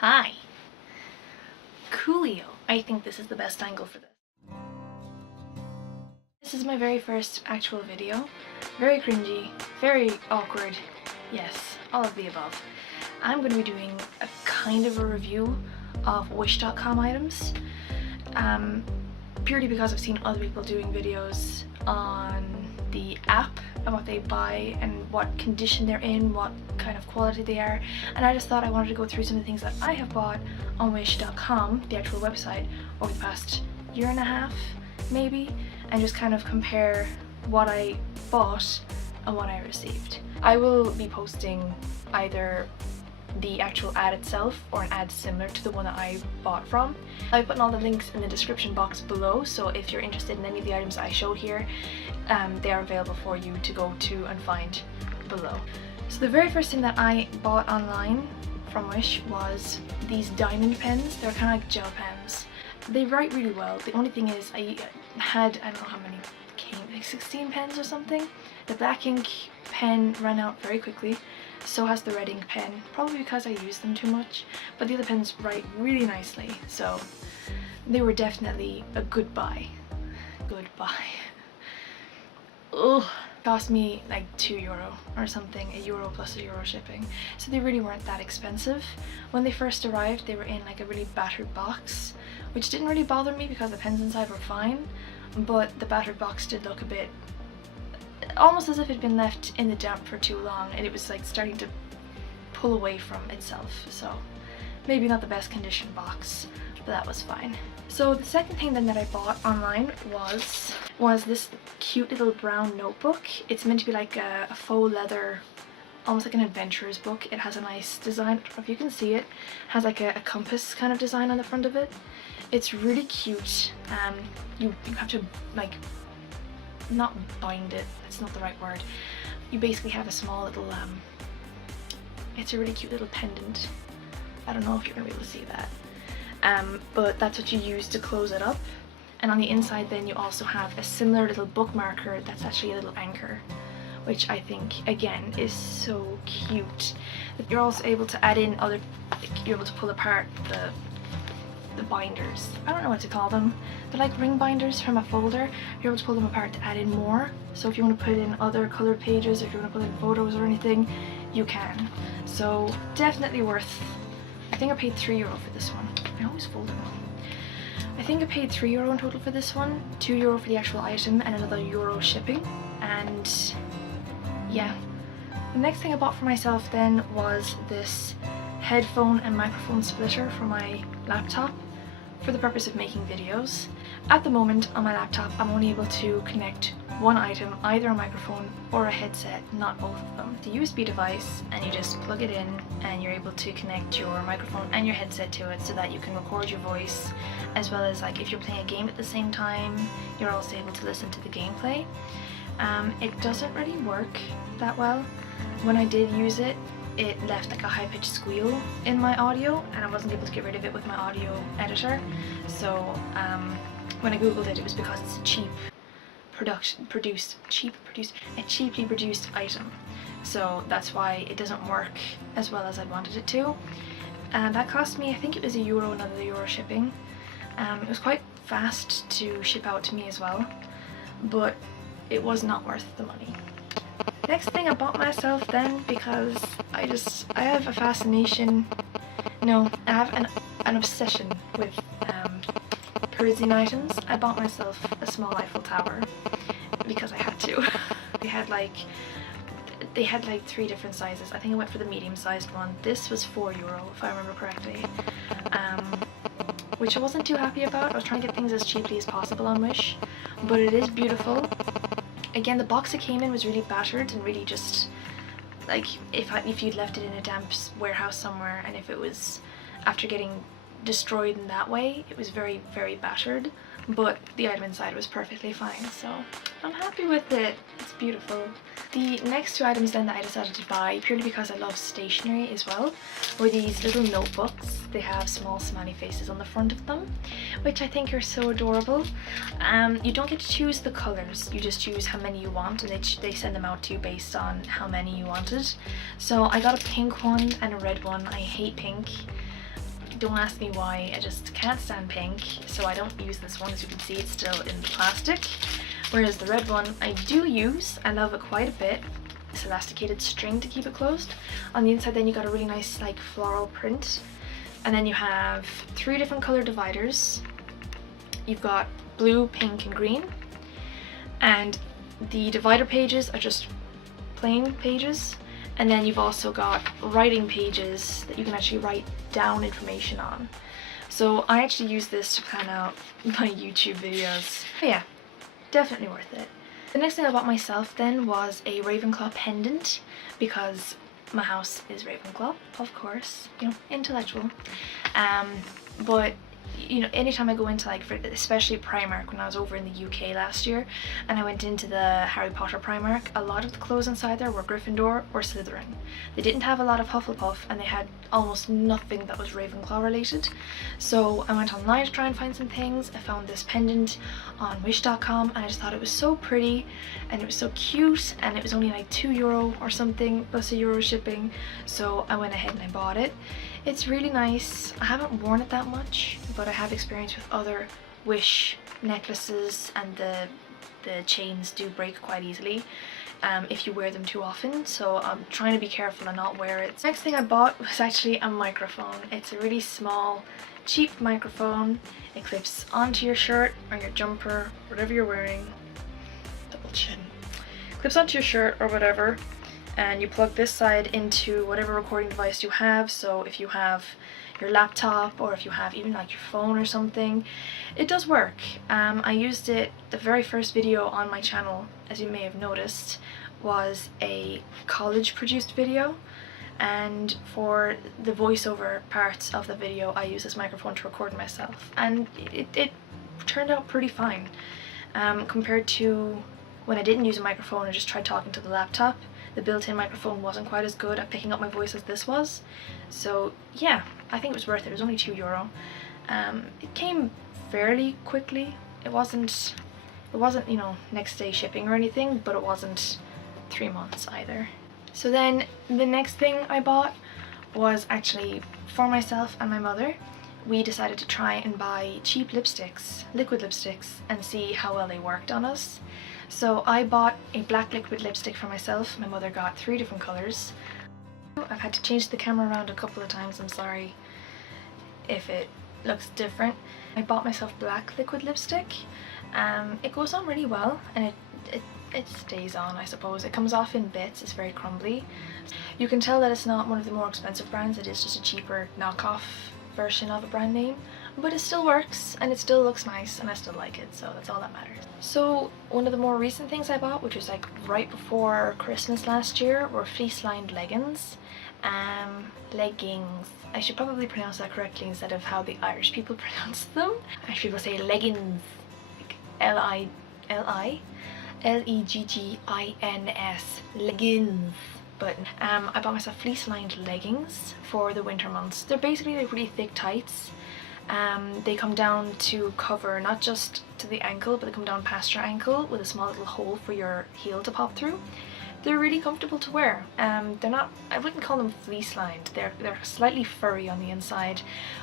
Hi. Coolio. I think this is the best angle for this. This is my very first actual video. Very cringy, very awkward. Yes, all of the above. I'm going to be doing a kind of a review of Wish.com items. Purely because I've seen other people doing videos on the app and what they buy and what condition they're in, what kind of quality they are, and I just thought I wanted to go through some of the things that I have bought on Wish.com, the actual website, over the past year and a half maybe, and just kind of compare what I bought and what I received. I will be posting either the actual ad itself or an ad similar to the one that I bought from. I've put all the links in the description box below, so if you're interested in any of the items I show here, they are available for you to go to and find below. So the very first thing that I bought online from Wish was these diamond pens. They're kind of like gel pens. They write really well. The only thing is I had, I don't know how many came, like 16 pens or something. The black ink pen ran out very quickly. So has the red ink pen, probably because I used them too much, but the other pens write really nicely, so they were definitely a good buy. Good buy. Ugh. Cost me like €2 or something, €1 plus €1 shipping, so they really weren't that expensive. When they first arrived, they were in like a really battered box, which didn't really bother me because the pens inside were fine, but the battered box did look a bit almost as if it had been left in the damp for too long, and it was like starting to pull away from itself, so maybe not the best condition box, but that was fine. So the second thing then that I bought online was this cute little brown notebook. It's meant to be like a faux leather, almost like an adventurer's book. It has a nice design, I don't know if you can see it. It has like a compass kind of design on the front of it. It's really cute. You have to like not bind it, that's not the right word. You basically have a small little it's a really cute little pendant. I don't know if you're gonna be able to see that, but that's what you use to close it up. And on the inside then you also have a similar little bookmarker that's actually a little anchor, which I think again is so cute. You're also able to add in other, like, you're able to pull apart the binders. I don't know what to call them. They're like ring binders from a folder. You're able to pull them apart to add in more. So if you want to put in other colored pages, if you want to put in photos or anything, you can. So definitely worth, I think I paid €3 for this one. I always fold them. I think I paid €3 in total for this one, €2 for the actual item, and another €1 shipping. And yeah. The next thing I bought for myself then was this headphone and microphone splitter for my laptop for the purpose of making videos. At the moment on my laptop I'm only able to connect one item, either a microphone or a headset, not both of them. The USB device, and you just plug it in and you're able to connect your microphone and your headset to it so that you can record your voice, as well as like if you're playing a game at the same time, you're also able to listen to the gameplay. It doesn't really work that well. When I did use it, it left like a high-pitched squeal in my audio, and I wasn't able to get rid of it with my audio editor. So when I googled it, it was because it's a cheaply produced item. So that's why it doesn't work as well as I wanted it to. And that cost me, I think it was €1, another €1 shipping. It was quite fast to ship out to me as well, but it was not worth the money. Next thing I bought myself then, because I have a fascination, no, I have an obsession with Parisian items. I bought myself a small Eiffel Tower because I had to. They had like 3 different sizes. I think I went for the medium-sized one. This was €4 if I remember correctly, which I wasn't too happy about. I was trying to get things as cheaply as possible on Wish, but it is beautiful. Again, the box it came in was really battered and really just like if you'd left it in a damp warehouse somewhere, and if it was after getting destroyed in that way, it was very, very battered, but the item inside was perfectly fine, so I'm happy with it. It's beautiful. The next 2 items then that I decided to buy, purely because I love stationery as well, were these little notebooks. They have small smiley faces on the front of them, which I think are so adorable. You don't get to choose the colours, you just choose how many you want, and they send them out to you based on how many you wanted. So I got a pink one and a red one. I hate pink. Don't ask me why, I just can't stand pink, so I don't use this one. As you can see, it's still in the plastic, whereas the red one I do use. I love it quite a bit. This elasticated string to keep it closed. On the inside then you got a really nice like floral print, and then you have 3 different color dividers. You've got blue, pink and green, and the divider pages are just plain pages, and then you've also got writing pages that you can actually write down information on. So I actually use this to plan out my YouTube videos. But yeah, definitely worth it. The next thing I bought myself then was a Ravenclaw pendant, because my house is Ravenclaw, of course, you know, intellectual. But you know, anytime I go into like, especially Primark, when I was over in the UK last year and I went into the Harry Potter Primark, a lot of the clothes inside there were Gryffindor or Slytherin. They didn't have a lot of Hufflepuff, and they had almost nothing that was Ravenclaw related. So I went online to try and find some things. I found this pendant on wish.com and I just thought it was so pretty and it was so cute, and it was only like €2 or something plus €1 shipping, so I went ahead and I bought it. It's really nice. I haven't worn it that much, but I have experience with other Wish necklaces, and the chains do break quite easily if you wear them too often, so I'm trying to be careful and not wear it. The next thing I bought was actually a microphone. It's a really small, cheap microphone. It clips onto your shirt or your jumper, whatever you're wearing. Double chin. Clips onto your shirt or whatever, and you plug this side into whatever recording device you have. So if you have your laptop, or if you have even like your phone or something, it does work. I used it, the very first video on my channel, as you may have noticed, was a college produced video, and for the voiceover parts of the video I used this microphone to record myself, and it turned out pretty fine compared to when I didn't use a microphone and just tried talking to the laptop. The built-in microphone wasn't quite as good at picking up my voice as this was. So yeah, I think it was worth it. It was only €2. It came fairly quickly. It wasn't, you know, next day shipping or anything, but it wasn't 3 months either. So then the next thing I bought was actually for myself and my mother. We decided to try and buy cheap lipsticks, liquid lipsticks, and see how well they worked on us. So I bought a black liquid lipstick for myself. My mother got 3 different colours. I've had to change the camera around a couple of times. I'm sorry if it looks different. I bought myself black liquid lipstick. It goes on really well, and it stays on, I suppose. It comes off in bits. It's very crumbly. You can tell that it's not one of the more expensive brands. It is just a cheaper knockoff version of a brand name, but it still works and it still looks nice and I still like it, so that's all that matters. So one of the more recent things I bought, which was like right before Christmas last year, were fleece lined leggings. Leggings. I should probably pronounce that correctly instead of how the Irish people pronounce them. Irish people say leggings, like L-I-L-E-G-G-I-N-S, leggings. But I bought myself fleece lined leggings for the winter months. They're basically like really thick tights. They come down to cover not just to the ankle, but they come down past your ankle with a small little hole for your heel to pop through. They're really comfortable to wear. They're not, I wouldn't call them fleece lined. They're slightly furry on the inside,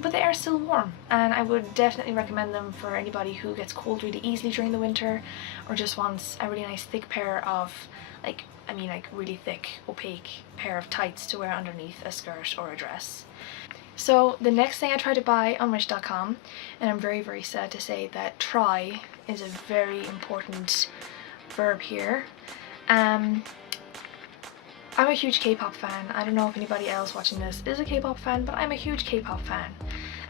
but they are still warm, and I would definitely recommend them for anybody who gets cold really easily during the winter, or just wants a really nice thick pair of like really thick opaque pair of tights to wear underneath a skirt or a dress. So the next thing I tried to buy on wish.com, and I'm very, very sad to say that try is a very important verb here. I'm a huge K-pop fan. I don't know if anybody else watching this is a K-pop fan, but I'm a huge K-pop fan.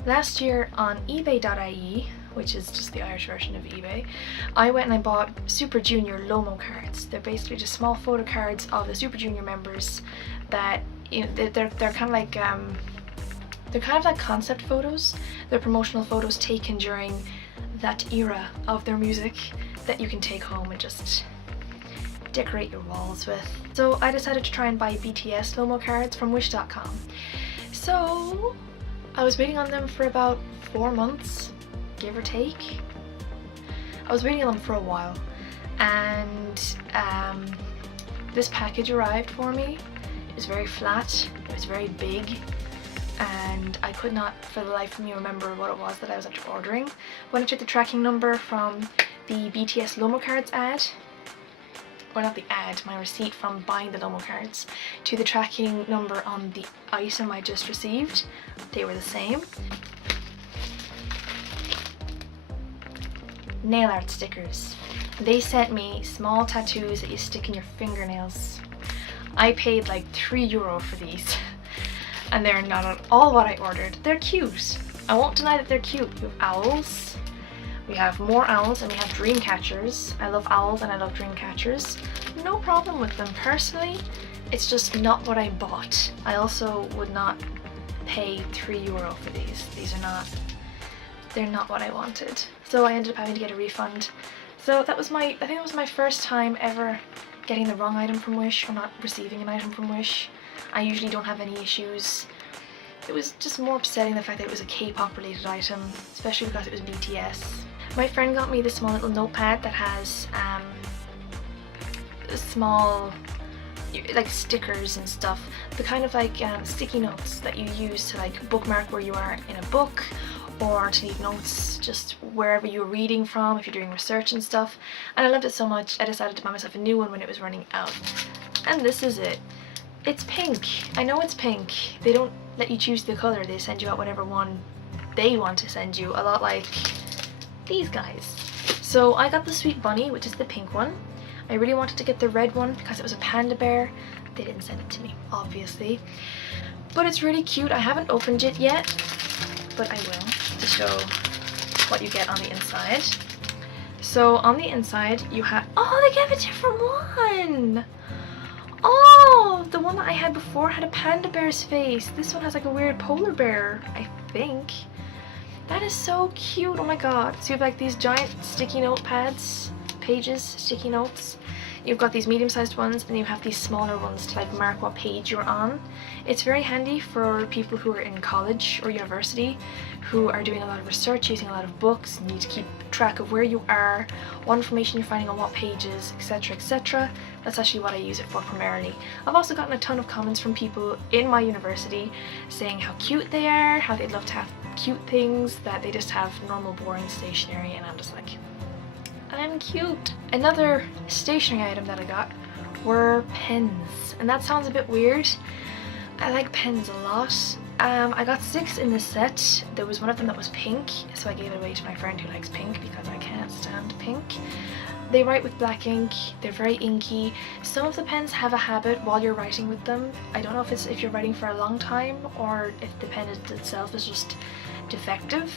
Last year on ebay.ie, which is just the Irish version of eBay, I went and I bought Super Junior Lomo Cards. They're basically just small photo cards of the Super Junior members that, you know, they're kind of like concept photos. They're promotional photos taken during that era of their music that you can take home and just decorate your walls with. So I decided to try and buy BTS Lomo Cards from wish.com. So I was waiting on them for about 4 months, give or take. I was waiting on them for a while, and this package arrived for me. It was very flat, it was very big, and and I could not for the life of me remember what it was that I was after ordering. When I took the tracking number from the BTS Lomo Cards ad, or not the ad, my receipt from buying the Lomo Cards, to the tracking number on the item I just received, they were the same. Nail art stickers. They sent me small tattoos that you stick in your fingernails. I paid like €3 for these and they're not at all what I ordered. They're cute. I won't deny that they're cute. We have owls. We have more owls and we have dream catchers. I love owls and I love dream catchers. No problem with them personally. It's just not what I bought. I also would not pay €3 for these. They're not what I wanted. So I ended up having to get a refund. So that was I think it was my first time ever getting the wrong item from Wish or not receiving an item from Wish. I usually don't have any issues. It was just more upsetting the fact that it was a K-pop related item, especially because it was BTS. My friend got me this small little notepad that has small like stickers and stuff, the kind of like sticky notes that you use to like bookmark where you are in a book, or to leave notes just wherever you're reading from if you're doing research and stuff. And I loved it so much I decided to buy myself a new one when it was running out. And this is it. It's pink. I know it's pink. They don't let you choose the colour, they send you out whatever one they want to send you, a lot like these guys. So I got the Sweet Bunny, which is the pink one. I really wanted to get the red one because it was a panda bear. They didn't send it to me, obviously. But it's really cute. I haven't opened it yet, but I will, to show what you get on the inside. So on the inside you have, oh, they gave a different one! Oh, the one that I had before had a panda bear's face. This one has like a weird polar bear, I think. That is so cute, oh my god. So you have like these giant sticky note pads, pages, sticky notes. You've got these medium-sized ones and you have these smaller ones to like mark what page you're on. It's very handy for people who are in college or university who are doing a lot of research, using a lot of books, need to keep track of where you are, what information you're finding on what pages, etc, etc. That's actually what I use it for primarily. I've also gotten a ton of comments from people in my university saying how cute they are, how they'd love to have cute things, that they just have normal boring stationery, and I'm just like, I'm cute. Another stationery item that I got were pens, and that sounds a bit weird. I like pens a lot. I got 6 in this set. There was one of them that was pink, so I gave it away to my friend who likes pink because I can't stand pink. They write with black ink, they're very inky. Some of the pens have a habit while you're writing with them. I don't know if it's if you're writing for a long time or if the pen itself is just defective,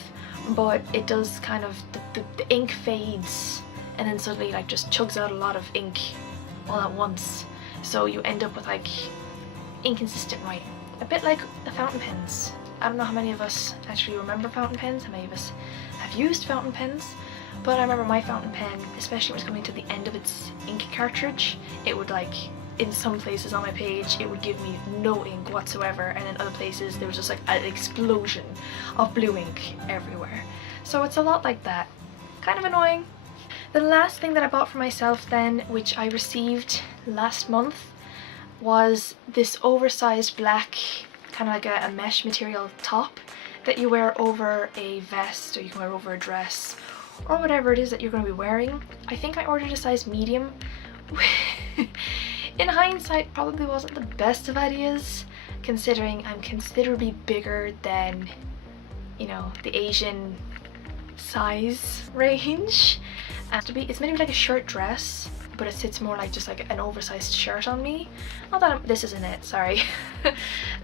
but it does kind of, the ink fades and then suddenly like just chugs out a lot of ink all at once. So you end up with like inconsistent writing. A bit like the fountain pens. I don't know how many of us actually remember fountain pens, how many of us have used fountain pens, but I remember my fountain pen, especially when it was coming to the end of its ink cartridge, it would like, in some places on my page, it would give me no ink whatsoever, and in other places there was just like an explosion of blue ink everywhere. So it's a lot like that. Kind of annoying. The last thing that I bought for myself then, which I received last month, was this oversized black, kind of like a mesh material top that you wear over a vest, or you can wear over a dress, or whatever it is that you're going to be wearing. I think I ordered a size medium. In hindsight, probably wasn't the best of ideas, considering I'm considerably bigger than, you know, the Asian size range. It's meant to be like a shirt dress, but it sits more like just like an oversized shirt on me. Not that this isn't it, sorry.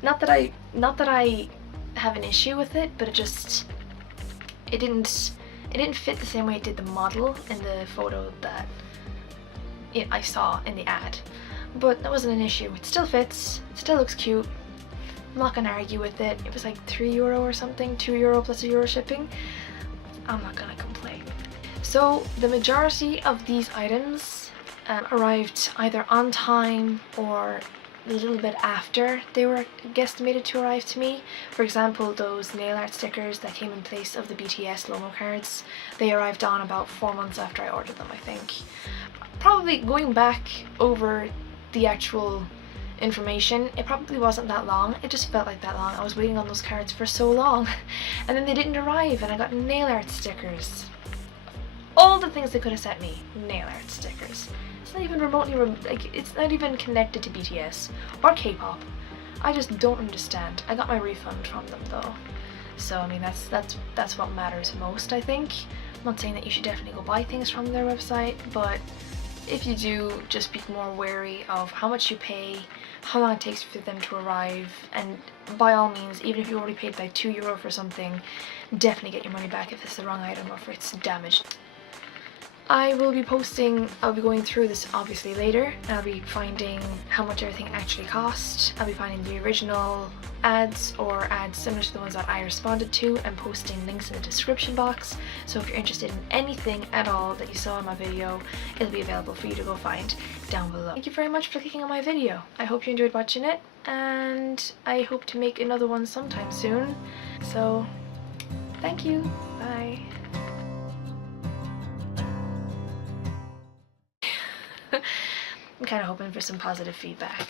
not that I have an issue with it, but it didn't fit the same way it did the model in the photo that I saw in the ad. But that wasn't an issue. It still fits, it still looks cute. I'm not gonna argue with it. It was like €3 or something, €2 plus €1 shipping. I'm not gonna complain. So the majority of these items arrived either on time or a little bit after they were guesstimated to arrive to me. For example, those nail art stickers that came in place of the BTS Lomo Cards, they arrived on about 4 months after I ordered them, I think. Probably going back over the actual information. It probably wasn't that long, it just felt like that long. I was waiting on those cards for so long and then they didn't arrive and I got nail art stickers. All the things they could have sent me, nail art stickers. It's not even remotely, like, it's not even connected to BTS or K-pop. I just don't understand. I got my refund from them though. So I mean that's what matters most, I think. I'm not saying that you should definitely go buy things from their website, but if you do, just be more wary of how much you pay, how long it takes for them to arrive, and by all means, even if you already paid like €2 for something, definitely get your money back if it's the wrong item or if it's damaged. I'll be going through this obviously later, and I'll be finding how much everything actually cost. I'll be finding the original ads or ads similar to the ones that I responded to and posting links in the description box. So if you're interested in anything at all that you saw in my video, it'll be available for you to go find down below. Thank you very much for clicking on my video. I hope you enjoyed watching it, and I hope to make another one sometime soon. So thank you. Bye. I'm kind of hoping for some positive feedback.